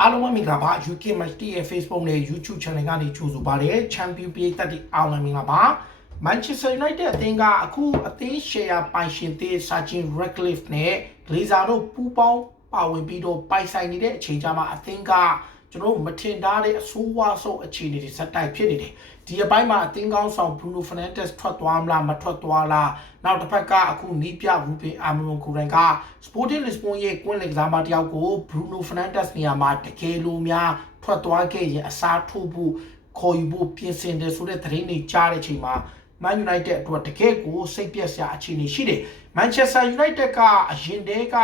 အားလုံးပဲမင်္ဂလာပါ UK Match ရဲ့ Facebook နဲ့ YouTube Channel ကနေကြိုဆိုပါရစေ Champion ပြည်သက်တဲ့အားလုံးမင်္ဂလာပါ Manchester United အသင်းကအခုအသင်း share ပိုင်ရှင်သစ် Sachin Ratcliffe နဲ့ Glazer တို့ပူးပေါင်းပါဝင်ပြီးတော့ပိုင်ဆိုင်နေတဲ့အချိန်ကြာမှာအသင်းက ကျွန်တော်တို့မထင်ထားတဲ့အဆိုးဝါးဆုံးအခြေအနေတွေစက်တိုက်ဖြစ်နေတယ်ဒီအပိုင်းမှာအသင်းကောင်းဆောင် Bruno Fernandes ထွက်သွားမလားမထွက်သွားလားနောက်တစ်ဖက်ကအခုနီးပြ Ruben Amorim ကိုယ်တိုင်က Sporting Lisbon ရဲ့ကွင်းလက်ကစားမတယောက်ကို Bruno Fernandes နေရာမှာတကယ်လို့များထွက်သွားခဲ့ရင်အစားထိုးဖို့ခေါ်ယူဖို့ပြင်ဆင်တယ်ဆိုတဲ့သတင်းတွေကြားတဲ့အချိန်မှာ Man United အတွက်တကယ်ကိုစိတ်ပြက်စရာအခြေအနေရှိတယ် Manchester United ကအရင်တည်းက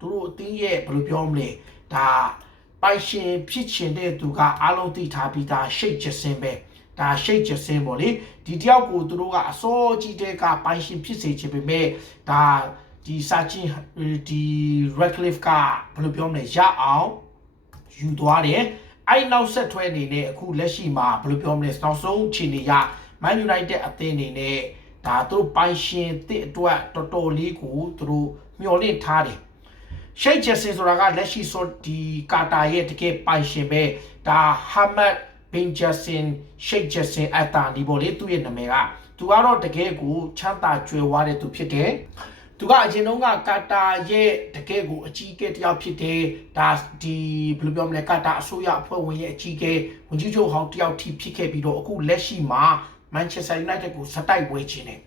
သူတို့အသင်းရဲ့ဘယ်လိုပြောမလဲဒါ ပိုင်ရှင်ဖြစ်ချင်တဲ့သူကအားလုံးသိထားပြီးသားရှိတ်ချစင်းပဲဒါရှိတ်ချစင်းပေါ့လေဒီတယောက်ကိုသူတို့ကအစောကြီးတဲ့ကပိုင်ရှင်ဖြစ်စေချင်ပေမဲ့ဒါဒီစာချင်းဒီ Redcliffe ကဘယ်လိုပြောမလဲရအောင်ယူသွားတယ်အဲ့နောက်ဆက်ထွဲအနေနဲ့အခုလက်ရှိမှာဘယ်လိုပြောမလဲနောက်ဆုံးအခြေအနေရ Man United အသင်းအနေနဲ့ဒါသူတို့ပိုင်ရှင်တစ်အတွက်တော်တော်လေးကိုသူတို့မျှော်လင့်ထားတယ် ရှိတ်ချက်စင်ဆိုတာကလက်ရှိဆိုဒီကာတာရဲ့တကယ်ပိုင်ရှင်ပဲဒါဟာမတ်ဘင်ဂျာဆင်ရှိတ်ချက်စင်အတာဒီဘောလေးသူ့ရဲ့နာမည်ကသူကတော့တကယ်ကိုချမ်းသာကြွယ်ဝတဲ့သူဖြစ်တယ်သူကအရင်တုန်းကကာတာရဲ့တကယ်ကိုအကြီးအကဲတယောက်ဖြစ်တယ်ဒါဒီဘယ်လိုပြောမလဲကာတာအစိုးရအဖွဲ့ဝင်ရဲ့အကြီးအကဲဝန်ကြီးချုပ်ဟောင်းတယောက်ထိဖြစ်ခဲ့ပြီးတော့အခုလက်ရှိမှာ Manchester United ကိုစတိုက်ဝဲခြင်းတယ်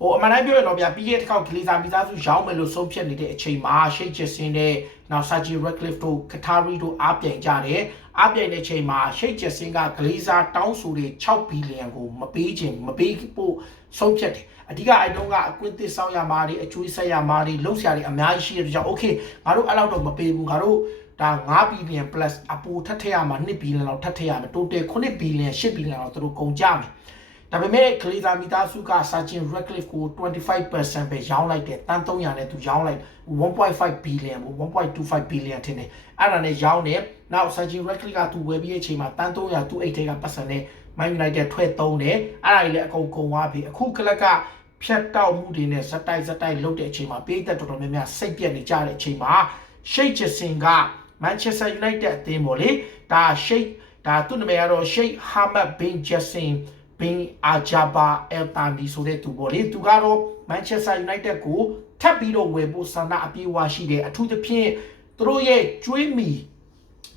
ဟိုအမှန်တမ်းပြောရင်တော့ဗျာပြီးခဲ့တဲ့ခေါက်ကလေးစားမိသားစုရောင်းမယ်လို့ဆုံးဖြတ်နေတဲ့အချိန်မှာရှိတ်ချစ်စင်းတဲ့နောက် Sergio Ratcliffe တို့ Qatari တို့အားပြိုင်ကြတယ်အားပြိုင်တဲ့အချိန်မှာရှိတ်ချစ်စင်းကဂလေးစားတောင်းဆိုတဲ့6ဘီလီယံကိုမပေးခြင်းမပေးဖို့ဆုံးဖြတ်တယ်အဓိကအဲ့တုန်းကအကွင်းသစ်ဆောင်ရမှာတွေအကျွေးဆက်ရမှာတွေလှုပ်ရှားတွေအများကြီးရှိတဲ့ကြောင့် okay ငါတို့အဲ့လောက်တော့မပေးဘူးငါတို့ဒါ9ဘီလီယံ plus အပူထပ်ထည့်ရမှာ2ဘီလီယံလောက်ထပ်ထည့်ရမယ် total 9ဘီလီယံ10ဘီလီယံလောက်သူတို့ကုန်ကြမယ် ဒါပေမဲ့ကလီသာမီသားစုက Sachin Ratcliffe ကို25%ပဲရောင်းလိုက်တယ်တန်း300နဲ့သူရောင်းလိုက်1.5 billion 1.25 billion ထင်တယ်အဲ့ဒါနဲ့ရောင်းတယ်နောက် Sachin Ratcliffe ကသူဝယ်ပြီးတဲ့အချိန်မှာတန်း300သူအိတ်ထဲကပတ်စံနဲ့ Man United ထွက်သုံးတယ်အဲ့ဒါကြီးလည်းအကုန်ကုန်သွားပြီအခုကလပ်ကဖြတ်တောက်မှုတွေနဲ့ဇက်တိုက်ဇက်တိုက်လုပ်တဲ့အချိန်မှာပေးသက်တော်တော်များများစိတ်ပြက်နေကြတဲ့အချိန်မှာရှိတ်ချစင်က Manchester United အသင်းပေါ့လေဒါရှိတ်ဒါသူ့နာမည်ကတော့ Sheikh Hamad bin Jassim ဘင်အာဂျာဘာအယ်တန်ဒီဆိုတဲ့သူပေါ့လေသူကတော့မန်ချက်စတာယူနိုက်တက်ကိုထပ်ပြီးတော့ဝယ်ဖို့ဆန္ဒအပြေးအဝရှိတယ်အထူးသဖြင့်သူတို့ရဲ့ကျွေးမီ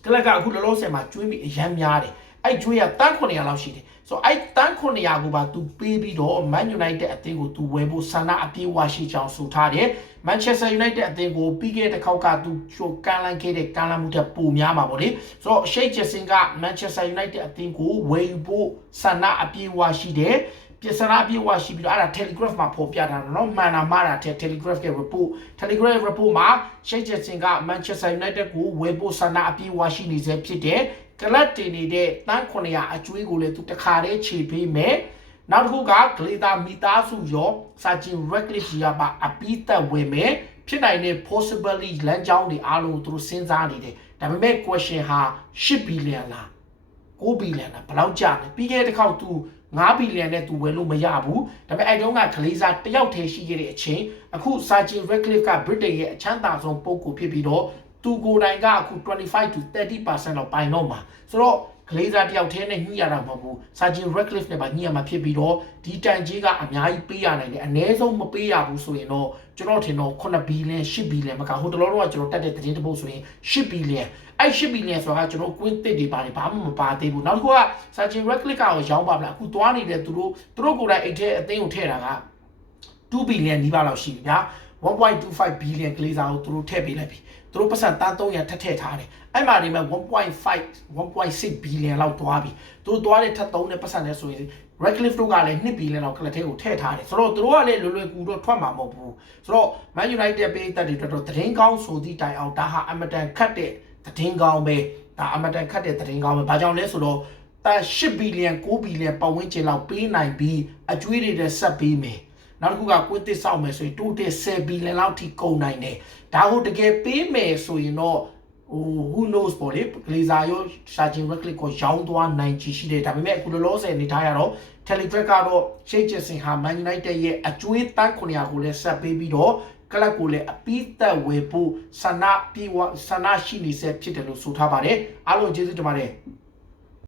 ကလပ်ကအခုလောလောဆယ်မှာကျွေးမီအရန်များတယ် အဲ့ကျွေးကတန်း900လောက်ရှိတယ်ဆိုအဲ့တန်း900ကိုပါသူပေးပြီးတော့ Man United အသင်းကိုသူဝယ်ဖို့ဆန္ဒအပြေးအဝရှိကြောင်းဆိုထားတယ် Manchester United အသင်းကိုပြီးခဲ့တဲ့ခေါက်ကသူချိုကန်လန်ခဲ့တဲ့ကန်လန်မှုတဲ့ပိုများမှာပေါ့လေဆိုတော့ Sheikh Jason က Manchester United အသင်းကိုဝယ်ယူဖို့ဆန္ဒအပြေးအဝရှိတယ်ပြဿနာပြေဝရှိပြီးတော့အဲ့ဒါ Telegraph မှာဖော်ပြထားတာเนาะမှန်တာမှားတာတဲ့ Telegraph ရဲ့ report Telegraph report မှာ Sheikh Jason က Manchester United ကိုဝယ်ဖို့ဆန္ဒအပြေဝရှိနေစေဖြစ်တယ် ကလတ်တင်နေတဲ့တန်း900အကျွေးကိုလည်းသူတခါတည်းခြေပေးမယ်နောက်တစ်ခုကဂလေတာမီသားစုရောစာချင် Redcliffe ရပါအပီးသက်ဝင်မယ်ဖြစ်နိုင်တဲ့ possibly လမ်းကြောင်းတွေအားလုံးသူတို့စဉ်းစားနေတယ်ဒါပေမဲ့ question ဟာ10 billion လား9 billion လားဘယ်လောက်ကျလဲပြီးခဲ့တဲ့တစ်ခေါက်သူ9ဘီလီယံနဲ့သူဝယ်လို့မရဘူးဒါပေမဲ့အဲ့တုန်းကဂလေးစားတယောက်တည်းရှိခဲ့တဲ့အချိန်အခုစာချင် Redcliffe က Britain ရဲ့အချမ်းသာဆုံးပုံကိုဖြစ်ပြီးတော့ သူကိုယ်တိုင်ကအခု25 to 30%လောက်ပိုင်တော့မှာဆိုတော့ဂလေးစားတယောက်တည်းနဲ့ညှိရတာမဟုတ်ဘူးစာချင် Redcliffe နဲ့ပါညှိရမှာဖြစ်ပြီးတော့ဒီတန်ကြီးကအများကြီးပေးရနိုင်တယ်အ ਨੇ ဆုံးမပေးရဘူးဆိုရင်တော့ကျွန်တော်ထင်တော့9ဘီလီယံ10ဘီလီယံမကဟိုတလောတော့ကျွန်တော်တက်တဲ့သတင်းတစ်ပုဒ်ဆိုရင်10ဘီလီယံအဲ့10ဘီလီယံဆိုတာကကျွန်တော်ကွင်းတစ်တွေပါတယ်ဘာမှမပါသေးဘူးနောက်တစ်ခုကစာချင် Redcliffe ကရောင်းပါမလားအခုသွားနေတဲ့သူတို့သူတို့ကိုယ်တိုင်အိတ်ထဲအသိကိုထည့်တာက2ဘီလီယံနီးပါးလောက်ရှိပြီဗျာ1.25 billion ကလေးစားကိုသူတို့ထည့်ပေးလိုက်ပြီ သူတို့ပတ်စံတန်း300ထပ်ထည့်ထားတယ်အဲ့မှာဒီမှာ1.5 1.6 billion လောက်သွားပြီသူတို့သွားတဲ့ထပ်သုံးတဲ့ပတ်စံနဲ့ဆိုရင် Redcliffe တို့ကလည်း2 billion လောက်ကလပ်ထဲကိုထည့်ထားတယ်ဆိုတော့သူတို့ကလည်းလွယ်လွယ်ကူတော့ထွက်မှာမဟုတ်ဘူးဆိုတော့ Man United ပေးတဲ့တွေတော်တော်သတင်းကောင်းဆိုသည့်တိုင်အောင်ဒါဟာအမတန်ခတ်တဲ့သတင်းကောင်းပဲဒါအမတန်ခတ်တဲ့သတင်းကောင်းပဲဘာကြောင့်လဲဆိုတော့တာ10 billion 9 billion ပတ်ဝန်းကျင်လောက်ပေးနိုင်ပြီးအကျွေးတွေလည်းဆက်ပေးမယ် နောက်တစ်ခုကကွင်းတစ်ဆောက်မယ်ဆိုရင်တိုးတက်10ဘီလီယံလောက်ထိကုန်နိုင်တယ်ဒါကိုတကယ်ပေးမယ်ဆိုရင်တော့ဟို who knows ပေါ့လေဂလီဇာရောရှာဂျင်ရက်လစ်ကိုရောင်းသွားနိုင်ချီရှိတယ်ဒါပေမဲ့အခုလောလောဆယ်နေထားရတော့ Telegraph ကတော့ Sheikh Jason ဟာ Man United ရဲ့အကျွေးတန်း900ကိုလည်းဆက်ပေးပြီးတော့ကလပ်ကိုလည်းအပိသက်ဝေဖို့ဆန္ဒပြေဝဆန္ဒရှိနေစေဖြစ်တယ်လို့ဆိုထားပါတယ်အားလုံးကျေးဇူးတင်ပါတယ်